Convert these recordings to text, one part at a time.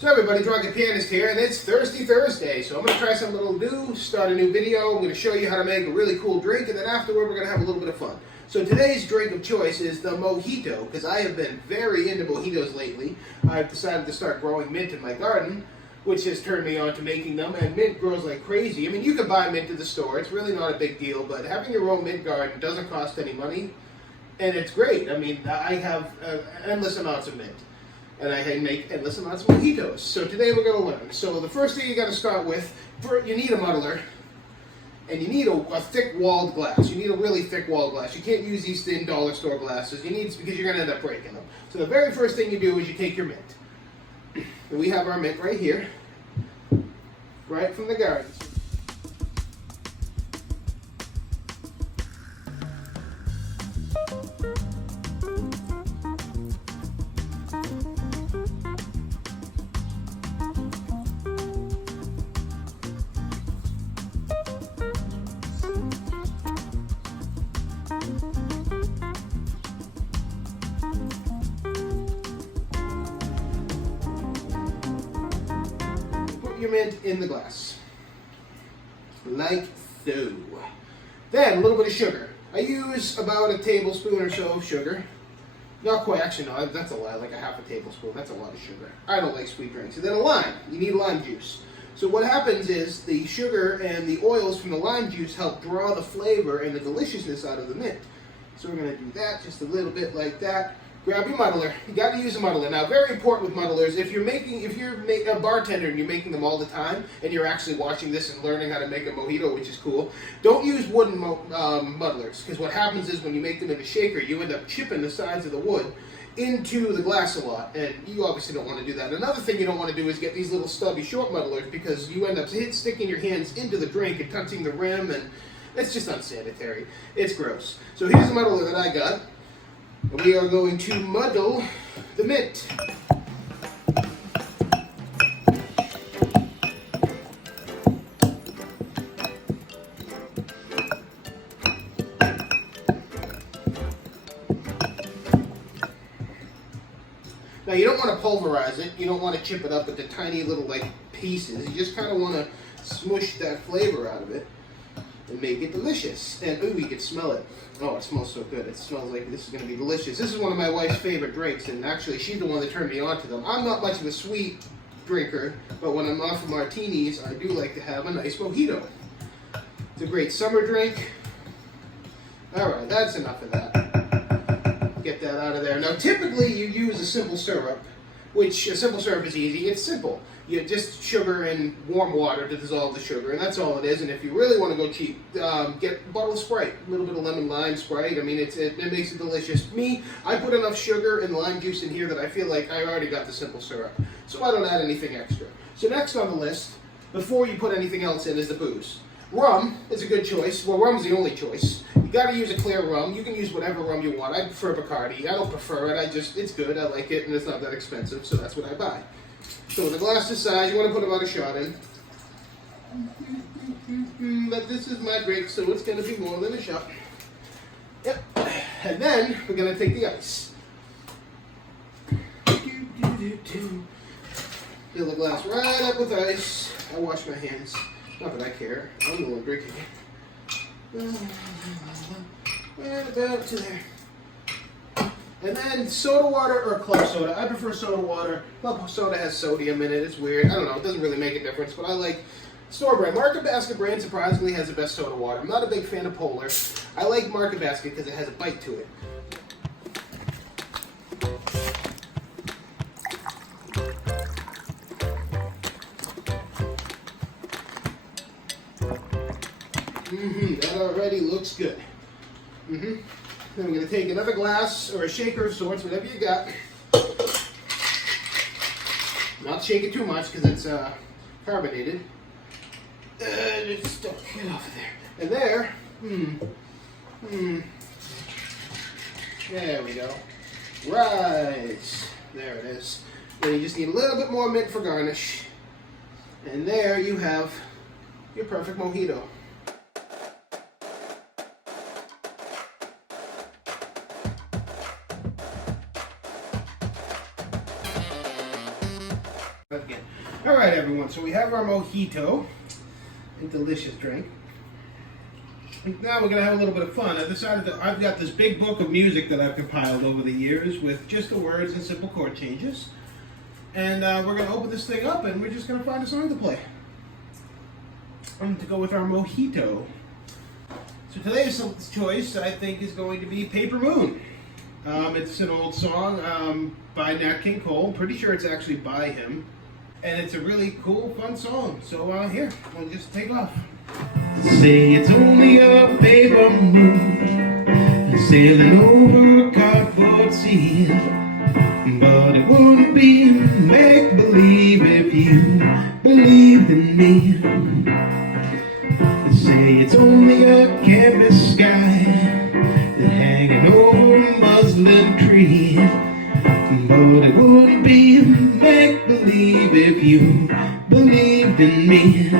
So everybody, Drunken Pianist here, and it's Thirsty Thursday. So I'm going to try something a little new, start a new video. I'm going to show you how to make a really cool drink, and then afterward we're going to have a little bit of fun. So today's drink of choice is the mojito, because I have been very into mojitos lately. I've decided to start growing mint in my garden, which has turned me on to making them, and mint grows like crazy. I mean, you can buy mint at the store. It's really not a big deal, but having your own mint garden doesn't cost any money, and it's great. I mean, I have endless amounts of mint. And I can make endless amounts of mojitos. So today we're going to learn. So the first thing you got to start with, you need a muddler, and you need a thick-walled glass. You need a really thick-walled glass. You can't use these thin dollar store glasses. You need, because you're going to end up breaking them. So the very first thing you do is you take your mint. And we have our mint right here, right from the garden. Your mint in the glass, like so. Then a little bit of sugar. I use about a tablespoon or so of sugar. Not quite, actually no, that's a lot, like a half a tablespoon. That's a lot of sugar. I don't like sweet drinks. And then a lime. You need lime juice. So what happens is the sugar and the oils from the lime juice help draw the flavor and the deliciousness out of the mint. So we're going to do that just a little bit like that. Grab your muddler. You got to use a muddler. Now, very important with muddlers, if you're a bartender and you're making them all the time, and you're actually watching this and learning how to make a mojito, which is cool, don't use wooden muddlers, because what happens is when you make them in a shaker, you end up chipping the sides of the wood into the glass a lot, and you obviously don't want to do that. Another thing you don't want to do is get these little stubby short muddlers, because you end up sticking your hands into the drink and touching the rim, and it's just unsanitary. It's gross. So here's the muddler that I got. We are going to muddle the mint. Now you don't want to pulverize it, you don't want to chip it up into tiny little pieces, you just kind of want to smush that flavor out of it and make it delicious. And ooh, you can smell it. Oh, it smells so good. It smells like this is going to be delicious. This is one of my wife's favorite drinks, and actually she's the one that turned me on to them. I'm not much of a sweet drinker, but when I'm off of martinis, I do like to have a nice mojito. It's a great summer drink. Alright, that's enough of that. Get that out of there. Now typically you use a simple syrup, which a simple syrup is easy. It's simple. You just sugar and warm water to dissolve the sugar, and that's all it is. And if you really want to go cheap, get a bottle of Sprite, a little bit of lemon lime Sprite. I mean, it makes it delicious. Me, I put enough sugar and lime juice in here that I feel like I already got the simple syrup, so I don't add anything extra. So next on the list, before you put anything else in, is the booze. Rum is a good choice. Well, rum's the only choice. You got to use a clear rum. You can use whatever rum you want. I prefer Bacardi. I don't prefer it. It's good. I like it, and it's not that expensive, so that's what I buy. So with a glass this size, you want to put about a shot in. But this is my drink, so it's going to be more than a shot. Yep. And then we're going to take the ice. Fill the glass right up with ice. I wash my hands. Not that I care. I'm the one drinking it. Right about to there. And then soda water or club soda. I prefer soda water. Club soda has sodium in it. It's weird. I don't know. It doesn't really make a difference, but I like store brand. Market Basket brand surprisingly has the best soda water. I'm not a big fan of Polar. I like Market Basket because it has a bite to it. That already looks good. Then I'm going to take another glass or a shaker of sorts, whatever you got. Not shake it too much because it's carbonated. Just get off of there. And there, there we go. Right, there it is. Then you just need a little bit more mint for garnish. And there you have your perfect mojito. that again. All right, everyone. So we have our mojito, a delicious drink. Now we're gonna have a little bit of fun. I've got this big book of music that I've compiled over the years with just the words and simple chord changes. And we're gonna open this thing up and we're just gonna find a song to play. To go with our mojito. So today's choice, I think, is going to be Paper Moon. It's an old song by Nat King Cole. Pretty sure it's actually by him. And it's a really cool, fun song. So here, we'll just take off. Say it's only a paper moon sailing over a cardboard sea, but it wouldn't be make-believe if you believed in me. Say it's only a canvas sky hanging over a muslin tree, but it wouldn't be make-believe if you believed in me.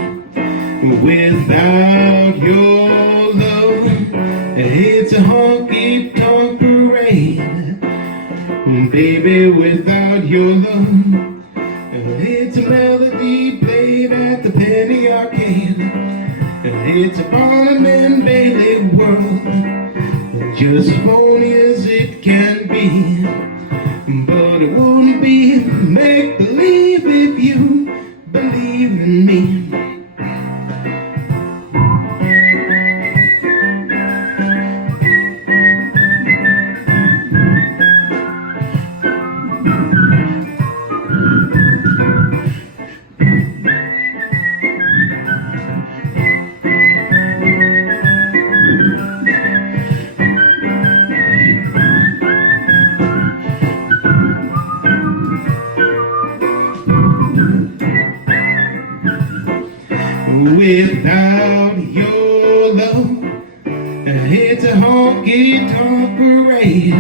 Without your love, it's a honky-tonk parade. Baby, without your love, it's a melody played at the penny arcade. It's a Barnum and Bailey world, just phony as it can be. But it wouldn't be make-believe if you believe in me. Without your love, it's a honky-tonk parade.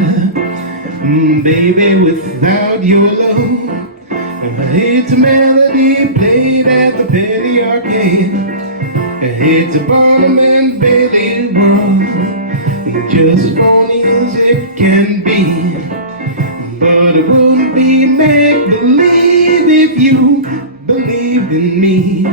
Baby, without your love, it's a melody played at the penny arcade. It's a Barnum and Bailey world, just phony as it can be. But it wouldn't be make-believe if you believed in me.